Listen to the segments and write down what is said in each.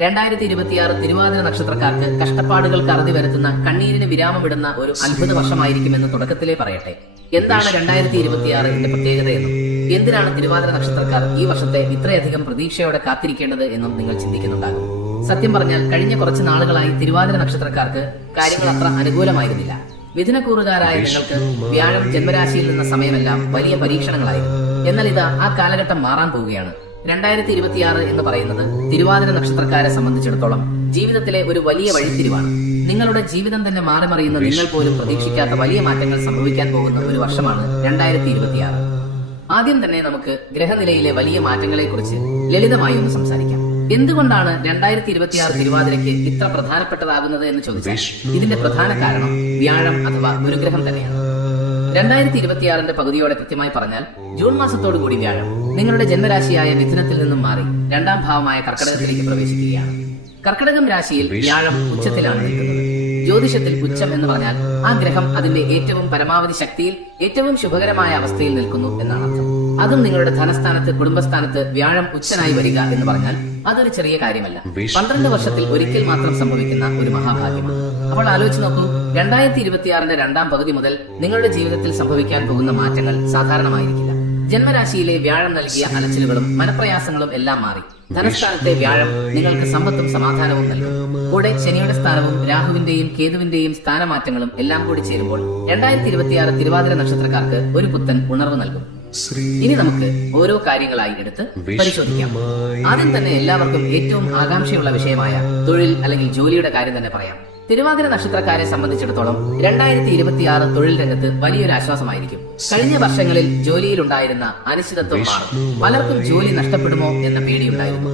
2026 തിരുവാതിര നക്ഷത്രക്കാർക്ക് കഷ്ടപ്പാടുകൾക്ക് അറുതി വരുത്തുന്ന കണ്ണീരിന് വിരാമമിടുന്ന ഒരു അത്ഭുത വർഷമായിരിക്കുമെന്ന് തുടക്കത്തിലേ പറയട്ടെ. എന്താണ് 2026 പ്രത്യേകതയെന്നും എന്തിനാണ് തിരുവാതിര നക്ഷത്രക്കാർ ഈ വർഷത്തെ ഇത്രയധികം പ്രതീക്ഷയോടെ കാത്തിരിക്കേണ്ടത് എന്നും നിങ്ങൾ ചിന്തിക്കുന്നുണ്ടാകും. സത്യം പറഞ്ഞാൽ കഴിഞ്ഞ കുറച്ച് നാളുകളായി തിരുവാതിര നക്ഷത്രക്കാർക്ക് കാര്യങ്ങൾ അത്ര അനുകൂലമായിരുന്നില്ല. മിഥുനക്കൂറുകാരായ നിങ്ങൾക്ക് വ്യാഴം ജന്മരാശിയിൽ നിന്ന സമയമെല്ലാം വലിയ പരീക്ഷണങ്ങളായിരുന്നു. എന്നാൽ ഇതാ ആ കാലഘട്ടം മാറാൻ പോവുകയാണ്. 2026 എന്ന് പറയുന്നത് തിരുവാതിര നക്ഷത്രക്കാരെ സംബന്ധിച്ചിടത്തോളം ജീവിതത്തിലെ ഒരു വലിയ വഴിത്തിരിവാണ്. നിങ്ങളുടെ ജീവിതം തന്നെ മാറിമറിയുന്ന നിങ്ങൾ പോലും പ്രതീക്ഷിക്കാത്ത വലിയ മാറ്റങ്ങൾ സംഭവിക്കാൻ പോകുന്ന ഒരു വർഷമാണ് 2026. ആദ്യം തന്നെ നമുക്ക് ഗ്രഹനിലയിലെ വലിയ മാറ്റങ്ങളെ കുറിച്ച് ലളിതമായി ഒന്ന് സംസാരിക്കാം. എന്തുകൊണ്ടാണ് 2026 തിരുവാതിരയ്ക്ക് ഇത്ര പ്രധാനപ്പെട്ടതാകുന്നത് എന്ന് ചോദിച്ചാൽ ഇതിന്റെ പ്രധാന കാരണം വ്യാഴം അഥവാ ഗുരുഗ്രഹം തന്നെയാണ്. 2026 പകുതിയോടെ കൃത്യമായി പറഞ്ഞാൽ ജൂൺ മാസത്തോടുകൂടി വ്യാഴം നിങ്ങളുടെ ജന്മരാശിയായ മിഥുനത്തിൽ നിന്നും മാറി രണ്ടാം ഭാവമായ കർക്കടകത്തിലേക്ക് പ്രവേശിക്കുകയാണ്. കർക്കടകം രാശിയിൽ വ്യാഴം ഉച്ചത്തിലാണ് നിൽക്കുന്നത്. ജ്യോതിഷത്തിൽ ഉച്ചം എന്ന് പറഞ്ഞാൽ ആ ഗ്രഹം അതിന്റെ ഏറ്റവും പരമാവധി ശക്തിയിൽ ഏറ്റവും ശുഭകരമായ അവസ്ഥയിൽ നിൽക്കുന്നു എന്നാണ് അർത്ഥം. അതും നിങ്ങളുടെ ധനസ്ഥാനത്ത് കുടുംബസ്ഥാനത്ത് വ്യാഴം ഉച്ചനായി വരിക എന്ന് പറഞ്ഞാൽ അതൊരു ചെറിയ കാര്യമല്ല. 12 വർഷത്തിൽ ഒരിക്കൽ മാത്രം സംഭവിക്കുന്ന ഒരു മഹാഭാഗ്യമാണ്. അപ്പോൾ ആലോചിച്ച് നോക്കൂ, 2026 രണ്ടാം പകുതി മുതൽ നിങ്ങളുടെ ജീവിതത്തിൽ സംഭവിക്കാൻ പോകുന്ന മാറ്റങ്ങൾ സാധാരണമായിരിക്കില്ല. ജന്മരാശിയിലെ വ്യാഴം നൽകിയ അലച്ചിലുകളും മനപ്രയാസങ്ങളും എല്ലാം മാറി ധനസ്ഥാനത്തെ വ്യാഴം നിങ്ങൾക്ക് സമ്പത്തും സമാധാനവും നൽകും. കൂടെ ശനിയുടെ സ്ഥാനവും രാഹുവിന്റെയും കേതുവിന്റെയും സ്ഥാനമാറ്റങ്ങളും എല്ലാം കൂടി ചേരുമ്പോൾ 2026 തിരുവാതിര നക്ഷത്രക്കാർക്ക് ഒരു പുത്തൻ ഉണർവ് നൽകും. ഇനി നമുക്ക് ഓരോ കാര്യങ്ങളായി എടുത്ത് പരിശോധിക്കാം. ആദ്യം തന്നെ എല്ലാവർക്കും ഏറ്റവും ആകാംക്ഷയുള്ള വിഷയമായ തൊഴിൽ അല്ലെങ്കിൽ ജോലിയുടെ കാര്യം തന്നെ പറയാം. തിരുവാതിര നക്ഷത്രക്കാരെ സംബന്ധിച്ചിടത്തോളം 2026 തൊഴിൽ രംഗത്ത് വലിയൊരു ആശ്വാസമായിരിക്കും. കഴിഞ്ഞ വർഷങ്ങളിൽ ജോലിയിലുണ്ടായിരുന്ന അനിശ്ചിതത്വം മാറും. പലർക്കും ജോലി നഷ്ടപ്പെടുമോ എന്ന പേടിയുണ്ടായിരുന്നു,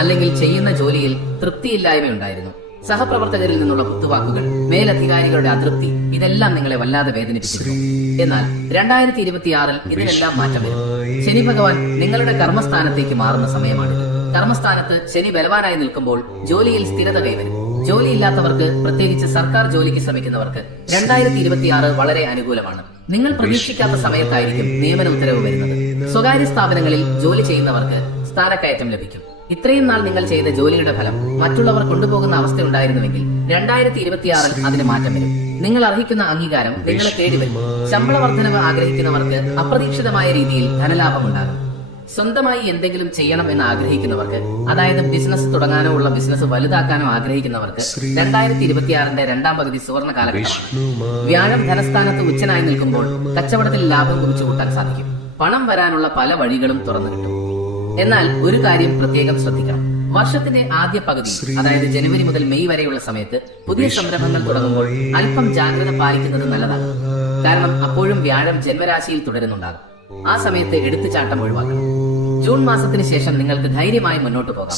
അല്ലെങ്കിൽ ചെയ്യുന്ന ജോലിയിൽ തൃപ്തിയില്ലായ്മയുണ്ടായിരുന്നു. സഹപ്രവർത്തകരിൽ നിന്നുള്ള കുത്തുവാക്കുകൾ, മേലധികാരികളുടെ അതൃപ്തി, ഇതെല്ലാം നിങ്ങളെ വല്ലാതെ വേദനിപ്പിച്ചിരുന്നു. എന്നാൽ 2026 ഇതിനെല്ലാം മാറ്റം വരും. ശനി ഭഗവാൻ നിങ്ങളുടെ കർമ്മസ്ഥാനത്തേക്ക് മാറുന്ന സമയമാണിത്. കർമ്മസ്ഥാനത്ത് ശനി ബലവാനായി നിൽക്കുമ്പോൾ ജോലിയിൽ സ്ഥിരത കൈവരും. ജോലിയില്ലാത്തവർക്ക്, പ്രത്യേകിച്ച് സർക്കാർ ജോലിക്ക് ശ്രമിക്കുന്നവർക്ക് 2026 വളരെ അനുകൂലമാണ്. നിങ്ങൾ പ്രതീക്ഷിക്കാത്ത സമയത്തായിരിക്കും നിയമന ഉത്തരവ് വരുന്നത്. സ്വകാര്യ സ്ഥാപനങ്ങളിൽ ജോലി ചെയ്യുന്നവർക്ക് സ്ഥാനക്കയറ്റം ലഭിക്കും. ഇത്രയും നാൾ നിങ്ങൾ ചെയ്ത ജോലിയുടെ ഫലം മറ്റുള്ളവർ കൊണ്ടുപോകുന്ന അവസ്ഥ ഉണ്ടായിരുന്നുവെങ്കിൽ 2026 അതിന് മാറ്റം വരും. നിങ്ങൾ അർഹിക്കുന്ന അംഗീകാരം നിങ്ങളെ തേടി വരും. ശമ്പള വർധനവ് ആഗ്രഹിക്കുന്നവർക്ക് അപ്രതീക്ഷിതമായ രീതിയിൽ ധനലാഭം ഉണ്ടാകും. സ്വന്തമായി എന്തെങ്കിലും ചെയ്യണം എന്ന് ആഗ്രഹിക്കുന്നവർക്ക്, അതായത് ബിസിനസ് തുടങ്ങാനോ ഉള്ള ബിസിനസ് വലുതാക്കാനോ ആഗ്രഹിക്കുന്നവർക്ക് 2026 രണ്ടാം പകുതി സുവർണ്ണ കാലഘട്ടമാണ്. വ്യാഴം ധനസ്ഥാനത്ത് ഉച്ചനായി നിൽക്കുമ്പോൾ കച്ചവടത്തിൽ ലാഭം കുറിച്ചു കൂട്ടാൻ സാധിക്കും. പണം വരാനുള്ള പല വഴികളും തുറന്നു കിട്ടും. എന്നാൽ ഒരു കാര്യം പ്രത്യേകം ശ്രദ്ധിക്കണം. വർഷത്തിന്റെ ആദ്യ പകുതി, അതായത് ജനുവരി മുതൽ മെയ് വരെയുള്ള സമയത്ത് പുതിയ സംരംഭങ്ങൾ തുടങ്ങുമ്പോൾ അല്പം ജാഗ്രത പാലിക്കുന്നത് നല്ലതാണ്. കാരണം അപ്പോഴും വ്യാഴം ജന്മരാശിയിൽ തുടരുന്നുണ്ടാകും. ആ സമയത്ത് എടുത്തുചാട്ടം ഒഴിവാക്കണം. ജൂൺ മാസത്തിന് ശേഷം നിങ്ങൾക്ക് ധൈര്യമായി മുന്നോട്ട് പോകാം.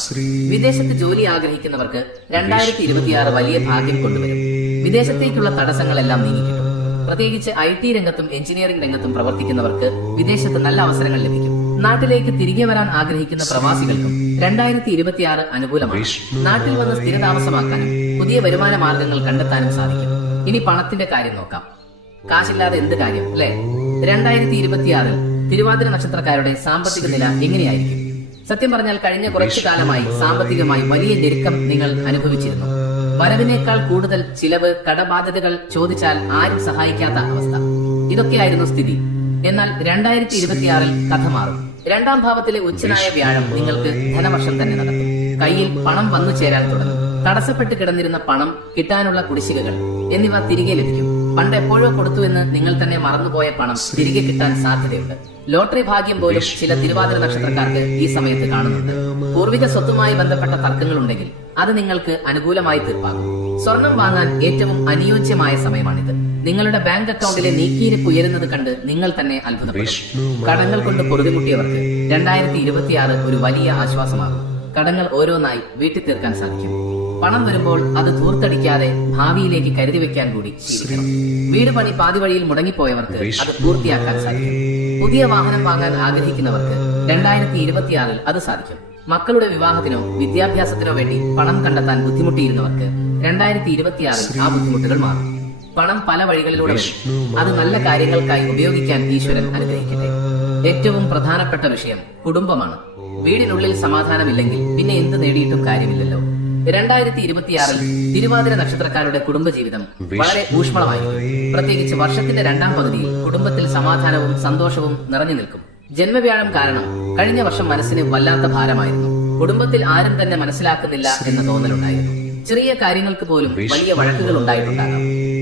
വിദേശത്ത് ജോലി ആഗ്രഹിക്കുന്നവർക്ക് 2026 വലിയ ഭാഗ്യം കൊണ്ടുവരും. വിദേശത്തേക്കുള്ള തടസ്സങ്ങളെല്ലാം നീങ്ങിക്കിട്ടും. പ്രത്യേകിച്ച് IT രംഗത്തും എഞ്ചിനീയറിംഗ് രംഗത്തും പ്രവർത്തിക്കുന്നവർക്ക് വിദേശത്ത് നല്ല അവസരങ്ങൾ ലഭിക്കും. നാട്ടിലേക്ക് തിരികെ വരാൻ ആഗ്രഹിക്കുന്ന പ്രവാസികൾക്കും 2026 അനുകൂലമാണ്. നാട്ടിൽ വന്ന് സ്ഥിരതാമസമാക്കാനും പുതിയ വരുമാന മാർഗങ്ങൾ കണ്ടെത്താനും സാധിക്കും. ഇനി പണത്തിന്റെ കാര്യം നോക്കാം. കാശില്ലാതെ എന്ത് കാര്യം, അല്ലെ? 2026 തിരുവാതിര നക്ഷത്രക്കാരുടെ സാമ്പത്തിക നില എങ്ങനെയായിരിക്കും? സത്യം പറഞ്ഞാൽ കഴിഞ്ഞ കുറച്ചു കാലമായി സാമ്പത്തികമായി വലിയ ഞെരുക്കം നിങ്ങൾ അനുഭവിച്ചിരുന്നു. വരവിനേക്കാൾ കൂടുതൽ ചിലവ്, കടബാധ്യതകൾ, ചോദിച്ചാൽ ആരും സഹായിക്കാത്ത അവസ്ഥ, ഇതൊക്കെയായിരുന്നു സ്ഥിതി. എന്നാൽ 2026 കഥ മാറും. രണ്ടാം ഭാവത്തിലെ ഉച്ചനായ വ്യാഴം നിങ്ങൾക്ക് ധനവർഷം തന്നെ നടത്തും. കയ്യിൽ പണം വന്നു ചേരാൻ തുടങ്ങും. തടസ്സപ്പെട്ട് കിടന്നിരുന്ന പണം, കിട്ടാനുള്ള കുടിശ്ശികകൾ എന്നിവ തിരികെ ലഭിക്കും. പണ്ട് എപ്പോഴോ കൊടുത്തുവെന്ന് നിങ്ങൾ തന്നെ മറന്നുപോയ പണം തിരികെ കിട്ടാൻ സാധ്യതയുണ്ട്. ലോട്ടറി ഭാഗ്യം പോലും ചില തിരുവാതിര നക്ഷത്രക്കാർക്ക് ഈ സമയത്ത് കാണുന്നുണ്ട്. പൂർവിക സ്വത്തുമായി ബന്ധപ്പെട്ട തർക്കങ്ങൾ ഉണ്ടെങ്കിൽ അത് നിങ്ങൾക്ക് അനുകൂലമായി തീർപ്പാകും. സ്വർണം വാങ്ങാൻ ഏറ്റവും അനുയോജ്യമായ സമയമാണിത്. നിങ്ങളുടെ ബാങ്ക് അക്കൗണ്ടിലെ നീക്കിയിരിപ്പ് ഉയരുന്നത് കണ്ട് നിങ്ങൾ തന്നെ അത്ഭുതപ്പെടും. കടങ്ങൾ കൊണ്ട് പൊറുതിമുട്ടിയവർക്ക് 2026 ഒരു വലിയ ആശ്വാസമാകും. കടങ്ങൾ ഓരോന്നായി വീട്ടിൽ തീർക്കാൻ സാധിക്കും. പണം വരുമ്പോൾ അത് ധൂർത്തടിക്കാതെ ഭാവിയിലേക്ക് കരുതി വെക്കാൻ കൂടി ശീലിക്കണം. വീട് പണി പാതി വഴിയിൽ മുടങ്ങിപ്പോയവർക്ക് അത് പൂർത്തിയാക്കാൻ സാധിക്കും. പുതിയ വാഹനം വാങ്ങാൻ ആഗ്രഹിക്കുന്നവർക്ക് 2026 അത് സാധിക്കും. മക്കളുടെ വിവാഹത്തിനോ വിദ്യാഭ്യാസത്തിനോ വേണ്ടി പണം കണ്ടെത്താൻ ബുദ്ധിമുട്ടിയിരുന്നവർക്ക് 2026 ആ ബുദ്ധിമുട്ടുകൾ മാറും. പണം പല വഴികളിലൂടെ വരും. അത് നല്ല കാര്യങ്ങൾക്കായി ഉപയോഗിക്കാൻ ഈശ്വരൻ അനുഗ്രഹിക്കട്ടെ. ഏറ്റവും പ്രധാനപ്പെട്ട വിഷയം കുടുംബമാണ്. വീടിനുള്ളിൽ സമാധാനമില്ലെങ്കിൽ പിന്നെ എന്ത് നേടിയിട്ടും കാര്യമില്ലല്ലോ. 2026 തിരുവാതിര നക്ഷത്രക്കാരുടെ കുടുംബജീവിതം വളരെ ഊഷ്മളമായിരിക്കും. പ്രത്യേകിച്ച് വർഷത്തിന്റെ രണ്ടാം പകുതിയിൽ കുടുംബത്തിൽ സമാധാനവും സന്തോഷവും നിറഞ്ഞു നിൽക്കും. ജന്മവ്യാഴം കാരണം കഴിഞ്ഞ വർഷം മനസ്സിന് വല്ലാത്ത ഭാരമായിരുന്നു. കുടുംബത്തിൽ ആരും തന്നെ മനസ്സിലാക്കുന്നില്ല എന്ന തോന്നലുണ്ടായിരുന്നു. ചെറിയ കാര്യങ്ങൾക്ക് പോലും വലിയ വഴക്കുകൾ ഉണ്ടായിട്ടുണ്ടാകാം.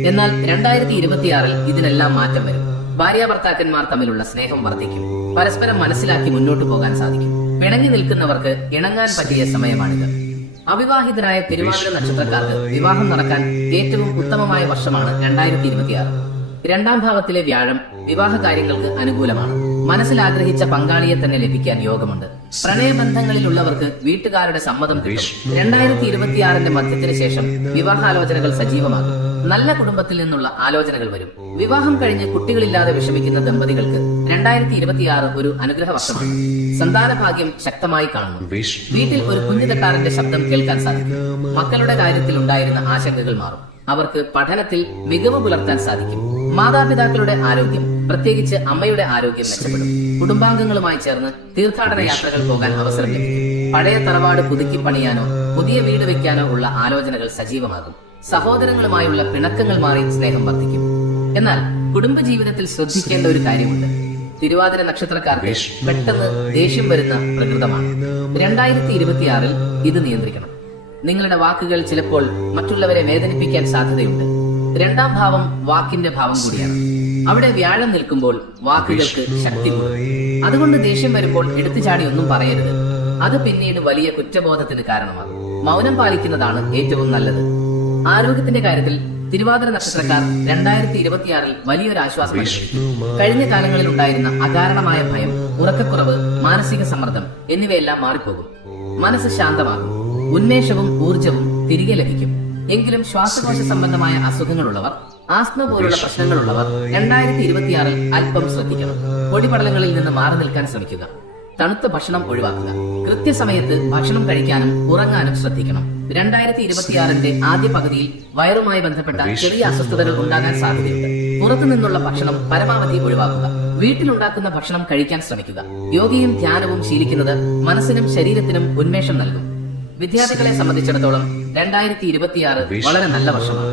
എന്നാൽ 2026 ഇതിനെല്ലാം മാറ്റം വരും. ഭാര്യാഭർത്താക്കന്മാർ തമ്മിലുള്ള സ്നേഹം വർദ്ധിക്കും. പരസ്പരം മനസ്സിലാക്കി മുന്നോട്ടു പോകാൻ സാധിക്കും. പിണങ്ങി നിൽക്കുന്നവർക്ക് ഇണങ്ങാൻ പറ്റിയ സമയമാണിത്. അവിവാഹിതരായ തിരുവാതിര നക്ഷത്രക്കാർക്ക് വിവാഹം നടക്കാൻ ഏറ്റവും ഉത്തമമായ വർഷമാണ് 2026. രണ്ടാം ഭാവത്തിലെ വ്യാഴം വിവാഹ കാര്യങ്ങൾക്ക് അനുകൂലമാണ്. മനസ്സിൽ ആഗ്രഹിച്ച പങ്കാളിയെ തന്നെ ലഭിക്കാൻ യോഗമുണ്ട്. പ്രണയബന്ധങ്ങളിലുള്ളവർക്ക് വീട്ടുകാരുടെ സമ്മതം കിട്ടും. 2026 മധ്യത്തിന് ശേഷം വിവാഹാലോചനകൾ സജീവമാകും. നല്ല കുടുംബത്തിൽ നിന്നുള്ള ആലോചനകൾ വരും. വിവാഹം കഴിഞ്ഞ് കുട്ടികളില്ലാതെ വിഷമിക്കുന്ന ദമ്പതികൾക്ക് 2026 ഒരു അനുഗ്രഹ വർഷമാണ്. സന്താന ഭാഗ്യം ശക്തമായി കാണുന്നു. വീട്ടിൽ ഒരു കുഞ്ഞുതട്ടാറിന്റെ ശബ്ദം കേൾക്കാൻ സാധിക്കും. മക്കളുടെ കാര്യത്തിൽ ഉണ്ടായിരുന്ന ആശങ്കകൾ മാറും. അവർക്ക് പഠനത്തിൽ മികവ് പുലർത്താൻ സാധിക്കും. മാതാപിതാക്കളുടെ ആരോഗ്യം, പ്രത്യേകിച്ച് അമ്മയുടെ ആരോഗ്യം മെച്ചപ്പെടും. കുടുംബാംഗങ്ങളുമായി ചേർന്ന് തീർത്ഥാടന യാത്രകൾ പോകാൻ അവസരം ലഭിക്കും. പഴയ തറവാട് പുതുക്കി പണിയാനോ പുതിയ വീട് വെക്കാനോ ഉള്ള ആലോചനകൾ സജീവമാകും. സഹോദരങ്ങളുമായുള്ള പിണക്കങ്ങൾ മാറി സ്നേഹം വർദ്ധിക്കും. എന്നാൽ കുടുംബജീവിതത്തിൽ ശ്രദ്ധിക്കേണ്ട ഒരു കാര്യമുണ്ട്. തിരുവാതിര നക്ഷത്രക്കാർക്ക് പെട്ടെന്ന് ദേഷ്യം വരുന്ന പ്രകൃതമാണ്. 2026 ഇത് നിയന്ത്രിക്കണം. നിങ്ങളുടെ വാക്കുകൾ ചിലപ്പോൾ മറ്റുള്ളവരെ വേദനിപ്പിക്കാൻ സാധ്യതയുണ്ട്. രണ്ടാം ഭാവം വാക്കിന്റെ ഭാവം കൂടിയാണ്. അവിടെ വ്യാഴം നിൽക്കുമ്പോൾ വാക്കുകൾക്ക് ശക്തി കൂടും. അതുകൊണ്ട് ദേഷ്യം വരുമ്പോൾ എടുത്തുചാടി ഒന്നും പറയരുത്. അത് പിന്നീട് വലിയ കുറ്റബോധത്തിന് കാരണമാകും. മൗനം പാലിക്കുന്നതാണ് ഏറ്റവും നല്ലത്. ആരോഗ്യത്തിന്റെ കാര്യത്തിൽ തിരുവാതിര നക്ഷത്രക്കാർ 2026 വലിയൊരു ആശ്വാസം അനുഭവിക്കും. കഴിഞ്ഞ കാലങ്ങളിൽ ഉണ്ടായിരുന്ന അകാരണമായ ഭയം, ഉറക്കക്കുറവ്, മാനസിക സമ്മർദ്ദം എന്നിവയെല്ലാം മാറിപ്പോകും. മനസ്സ് ശാന്തമാകും. ഉന്മേഷവും ഊർജവും തിരികെ ലഭിക്കും. എങ്കിലും ശ്വാസകോശ സംബന്ധമായ അസുഖങ്ങളുള്ളവർ, ആസ്മ പോലുള്ള പ്രശ്നങ്ങളുള്ളവർ 2026 അല്പം ശ്രദ്ധിക്കണം. പൊടിപടലങ്ങളിൽ നിന്ന് മാറി നിൽക്കാൻ ശ്രമിക്കുക. തണുത്ത ഭക്ഷണം ഒഴിവാക്കുക. കൃത്യസമയത്ത് ഭക്ഷണം കഴിക്കാനും ഉറങ്ങാനും ശ്രദ്ധിക്കണം. 2026 ആദ്യ പകുതിയിൽ വയറുമായി ബന്ധപ്പെട്ട ചെറിയ അസ്വസ്ഥതകൾ ഉണ്ടാകാൻ സാധ്യതയുണ്ട്. പുറത്തു നിന്നുള്ള ഭക്ഷണം പരമാവധി ഒഴിവാക്കുക. വീട്ടിലുണ്ടാക്കുന്ന ഭക്ഷണം കഴിക്കാൻ ശ്രമിക്കുക. യോഗയും ധ്യാനവും ശീലിക്കുന്നത് മനസ്സിനും ശരീരത്തിനും ഉന്മേഷം നൽകും. വിദ്യാർത്ഥികളെ സംബന്ധിച്ചിടത്തോളം 2026 വളരെ നല്ല വർഷമാണ്.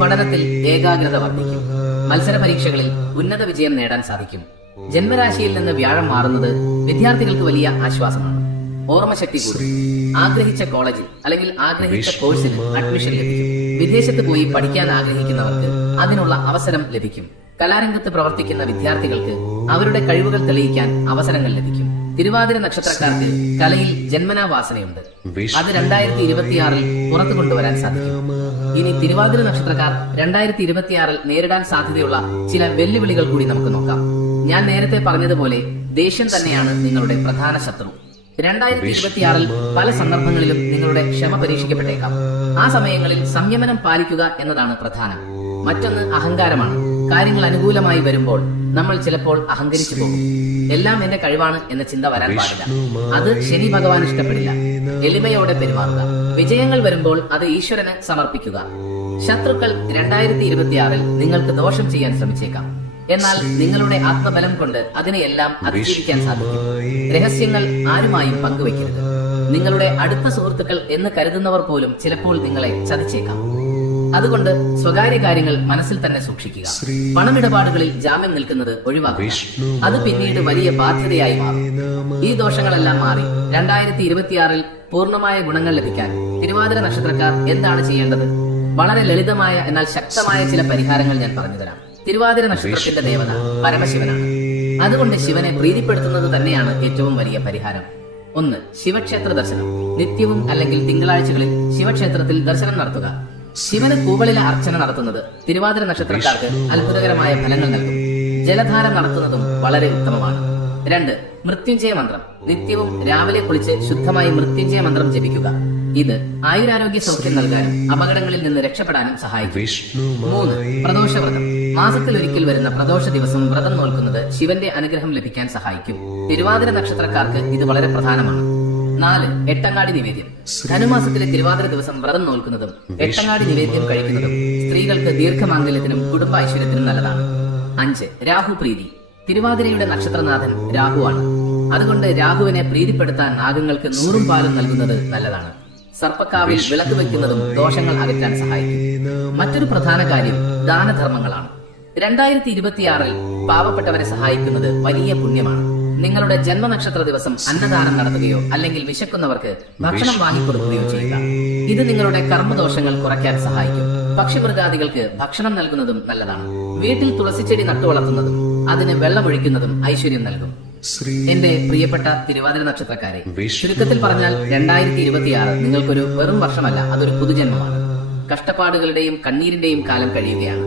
പഠനത്തിൽ ഏകാഗ്രത വർദ്ധിക്കും. മത്സര പരീക്ഷകളിൽ ഉന്നത വിജയം നേടാൻ സാധിക്കും. ജന്മരാശിയിൽ നിന്ന് വ്യാഴം മാറുന്നത് വിദ്യാർത്ഥികൾക്ക് വലിയ ആശ്വാസമാണ്. ഓർമ്മശക്തി കൂടും. ആഗ്രഹിച്ച കോളേജിൽ അല്ലെങ്കിൽ ആഗ്രഹിച്ച കോഴ്സിൽ അഡ്മിഷൻ ലഭിക്കും. വിദേശത്ത് പോയി പഠിക്കാൻ ആഗ്രഹിക്കുന്നവർക്ക് അതിനുള്ള അവസരം ലഭിക്കും. കലാരംഗത്ത് പ്രവർത്തിക്കുന്ന വിദ്യാർത്ഥികൾക്ക് അവരുടെ കഴിവുകൾ തെളിയിക്കാൻ അവസരങ്ങൾ ലഭിക്കും. തിരുവാതിര നക്ഷത്രക്കാർക്ക് കലയിൽ ജന്മനാ വാസനയുണ്ട്. അത് 2026 പുറത്തു കൊണ്ടുവരാൻ സാധിക്കും. ഇനി തിരുവാതിര നക്ഷത്രക്കാർ 2026 നേരിടാൻ സാധ്യതയുള്ള ചില വെല്ലുവിളികൾ കൂടി നമുക്ക് നോക്കാം. ഞാൻ നേരത്തെ പറഞ്ഞതുപോലെ ദേഷ്യം തന്നെയാണ് നിങ്ങളുടെ പ്രധാന ശത്രു. 2026 പല സന്ദർഭങ്ങളിലും നിങ്ങളുടെ ക്ഷമ പരീക്ഷിക്കപ്പെട്ടേക്കാം. ആ സമയങ്ങളിൽ സംയമനം പാലിക്കുക എന്നതാണ് പ്രധാനം. മറ്റൊന്ന് അഹങ്കാരമാണ്. കാര്യങ്ങൾ അനുകൂലമായി വരുമ്പോൾ നമ്മൾ ചിലപ്പോൾ അഹങ്കരിച്ചു പോകും. എല്ലാം എന്റെ കഴിവാണ് എന്ന ചിന്ത വരാൻ പാടില്ല. അത് ശനി ഭഗവാൻ ഇഷ്ടപ്പെടില്ല. എളിമയോടെ പെരുമാറുക. വിജയങ്ങൾ വരുമ്പോൾ അത് ഈശ്വരന് സമർപ്പിക്കുക. ശത്രുക്കൾ 2026 നിങ്ങൾക്ക് ദോഷം ചെയ്യാൻ ശ്രമിച്ചേക്കാം. എന്നാൽ നിങ്ങളുടെ ആത്മബലം കൊണ്ട് അതിനെയെല്ലാം അതിജീവിക്കാൻ സാധിക്കും. രഹസ്യങ്ങൾ ആരുമായും പങ്കുവെക്കരുത്. നിങ്ങളുടെ അടുത്ത സുഹൃത്തുക്കൾ എന്ന് കരുതുന്നവർ പോലും ചിലപ്പോൾ നിങ്ങളെ ചതിച്ചേക്കാം. അതുകൊണ്ട് സ്വകാര്യ കാര്യങ്ങൾ മനസ്സിൽ തന്നെ സൂക്ഷിക്കുക. പണമിടപാടുകളിൽ ജാമ്യം നിൽക്കുന്നത് ഒഴിവാക്കുക. അത് പിന്നീട് വലിയ ബാധ്യതയായി മാറും. ഈ ദോഷങ്ങളെല്ലാം മാറി 2026 പൂർണ്ണമായ ഗുണങ്ങൾ ലഭിക്കാൻ തിരുവാതിര നക്ഷത്രക്കാർ എന്താണ് ചെയ്യേണ്ടത്? വളരെ ലളിതമായ എന്നാൽ ശക്തമായ ചില പരിഹാരങ്ങൾ ഞാൻ പറഞ്ഞുതരാം. തിരുവാതിര നക്ഷത്രത്തിന്റെ ദേവത പരമശിവനാണ്. അതുകൊണ്ട് ശിവനെ പ്രീതിപ്പെടുത്തുന്നത് തന്നെയാണ് ഏറ്റവും വലിയ പരിഹാരം. 1. ശിവക്ഷേത്ര ദർശനം. നിത്യവും അല്ലെങ്കിൽ തിങ്കളാഴ്ചകളിൽ ശിവക്ഷേത്രത്തിൽ ദർശനം നടത്തുക. ശിവന് കൂവളില അർച്ചന നടത്തുന്നത് തിരുവാതിര നക്ഷത്രക്കാർക്ക് അത്ഭുതകരമായ ഫലങ്ങൾ നൽകും. ജലധാര നടത്തുന്നതും വളരെ ഉത്തമമാണ്. 2. മൃത്യുഞ്ജയ മന്ത്രം. നിത്യവും രാവിലെ കുളിച്ച് ശുദ്ധമായി മൃത്യുഞ്ജയ മന്ത്രം ജപിക്കുക. ഇത് ആയുരാരോഗ്യ സൗഖ്യം നൽകാനും അപകടങ്ങളിൽ നിന്ന് രക്ഷപ്പെടാനും സഹായിക്കും. 3. പ്രദോഷവ്രതം. മാസത്തിൽ ഒരിക്കൽ വരുന്ന പ്രദോഷ ദിവസം വ്രതം നോൽക്കുന്നത് ശിവന്റെ അനുഗ്രഹം ലഭിക്കാൻ സഹായിക്കും. തിരുവാതിര നക്ഷത്രക്കാർക്ക് ഇത് വളരെ പ്രധാനമാണ്. 4. എട്ടങ്ങാടി നിവേദ്യം. ധനുമാസത്തിലെ തിരുവാതിര ദിവസം വ്രതം നോൽക്കുന്നതും എട്ടങ്ങാടി നിവേദ്യം കഴിക്കുന്നതും സ്ത്രീകൾക്ക് ദീർഘമാംഗല്യത്തിനും കുടുംബ ഐശ്വര്യത്തിനും നല്ലതാണ്. 5. രാഹു പ്രീതി. തിരുവാതിരയുടെ നക്ഷത്രനാഥൻ രാഹുവാണ്. അതുകൊണ്ട് രാഹുവിനെ പ്രീതിപ്പെടുത്താൻ നാഗങ്ങൾക്ക് 100 പാലും നൽകുന്നത് നല്ലതാണ്. സർപ്പക്കാവിൽ വിളക്ക് വെക്കുന്നതും ദോഷങ്ങൾ അകറ്റാൻ സഹായിക്കും. മറ്റൊരു പ്രധാന കാര്യം ദാനധർമ്മങ്ങളാണ്. 2026 പാവപ്പെട്ടവരെ സഹായിക്കുന്നത് വലിയ പുണ്യമാണ്. നിങ്ങളുടെ ജന്മനക്ഷത്ര ദിവസം അന്നദാനം നടത്തുകയോ അല്ലെങ്കിൽ വിശക്കുന്നവർക്ക് ഭക്ഷണം വാങ്ങിക്കൊടുക്കുകയോ ചെയ്യുക. ഇത് നിങ്ങളുടെ കർമ്മദോഷങ്ങൾ കുറയ്ക്കാൻ സഹായിക്കും. പക്ഷിമൃഗാദികൾക്ക് ഭക്ഷണം നൽകുന്നതും നല്ലതാണ്. വീട്ടിൽ തുളസിച്ചെടി നട്ടുവളർത്തുന്നതും അതിന് വെള്ളമൊഴിക്കുന്നതും ഐശ്വര്യം നൽകും. എന്റെ പ്രിയപ്പെട്ട തിരുവാതിര നക്ഷത്രക്കാരെ, ചുരുക്കത്തിൽ പറഞ്ഞാൽ 2026 നിങ്ങൾക്കൊരു വെറും വർഷമല്ല, അതൊരു പുതുജന്മമാണ്. കഷ്ടപ്പാടുകളുടെയും കണ്ണീരിന്റെയും കാലം കഴിയുകയാണ്.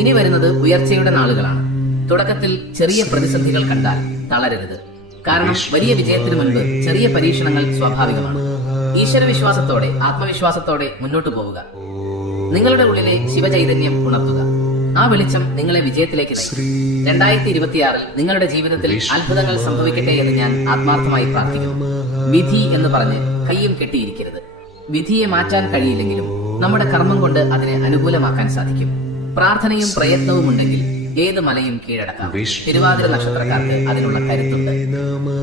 ഇനി വരുന്നത് ഉയർച്ചയുടെ നാളുകളാണ്. തുടക്കത്തിൽ ചെറിയ പ്രതിസന്ധികൾ കണ്ടാൽ തളരരുത്. കാരണം വലിയ വിജയത്തിനു മുൻപ് ചെറിയ പരീക്ഷണങ്ങൾ സ്വാഭാവികമാണ്. ഈശ്വരവിശ്വാസത്തോടെ ആത്മവിശ്വാസത്തോടെ മുന്നോട്ടു പോവുക. നിങ്ങളുടെ ഉള്ളിലെ ശിവചൈതന്യം ഉണർത്തുക. ആ വെളിച്ചം നിങ്ങളെ വിജയത്തിലേക്ക് നയിക്കും. 2026 നിങ്ങളുടെ ജീവിതത്തിൽ അത്ഭുതങ്ങൾ സംഭവിക്കട്ടെ എന്ന് ഞാൻ ആത്മാർത്ഥമായി പ്രാർത്ഥിക്കുന്നു. വിധി എന്ന് പറഞ്ഞ് കയ്യും കെട്ടിയിരിക്കരുത്. വിധിയെ മാറ്റാൻ കഴിയില്ലെങ്കിലും നമ്മുടെ കർമ്മം കൊണ്ട് അതിനെ അനുകൂലമാക്കാൻ സാധിക്കും. പ്രാർത്ഥനയും പ്രയത്നവും ഉണ്ടെങ്കിൽ ഏത് മലയും കീഴടക്കാം. തിരുവാതിര നക്ഷത്രക്കാർക്ക് അതിനുള്ള കരുത്തുണ്ട്.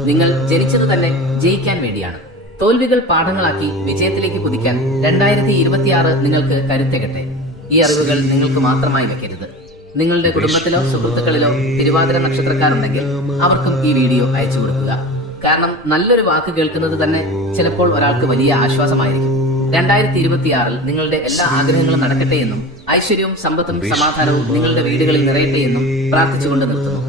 നിങ്ങൾ ജനിച്ചത് തന്നെ ജയിക്കാൻ വേണ്ടിയാണ്. തോൽവികൾ പാഠങ്ങളാക്കി വിജയത്തിലേക്ക് കുതിക്കാൻ 2026 നിങ്ങൾക്ക് കരുത്തേകട്ടെ. ഈ അറിവുകൾ നിങ്ങൾക്ക് മാത്രമായി വെക്കരുത്. നിങ്ങളുടെ കുടുംബത്തിലോ സുഹൃത്തുക്കളിലോ തിരുവാതിര നക്ഷത്രക്കാരുണ്ടെങ്കിൽ അവർക്കും ഈ വീഡിയോ അയച്ചു കൊടുക്കുക. കാരണം നല്ലൊരു വാക്ക് കേൾക്കുന്നത് തന്നെ ചിലപ്പോൾ ഒരാൾക്ക് വലിയ ആശ്വാസമായിരിക്കും. 2026 നിങ്ങളുടെ എല്ലാ ആഗ്രഹങ്ങളും നടക്കട്ടെ എന്നും ഐശ്വര്യവും സമ്പത്തും സമാധാനവും നിങ്ങളുടെ വീടുകളിൽ നിറയട്ടെ എന്നും പ്രാർത്ഥിച്ചുകൊണ്ട് നിർത്തുന്നു.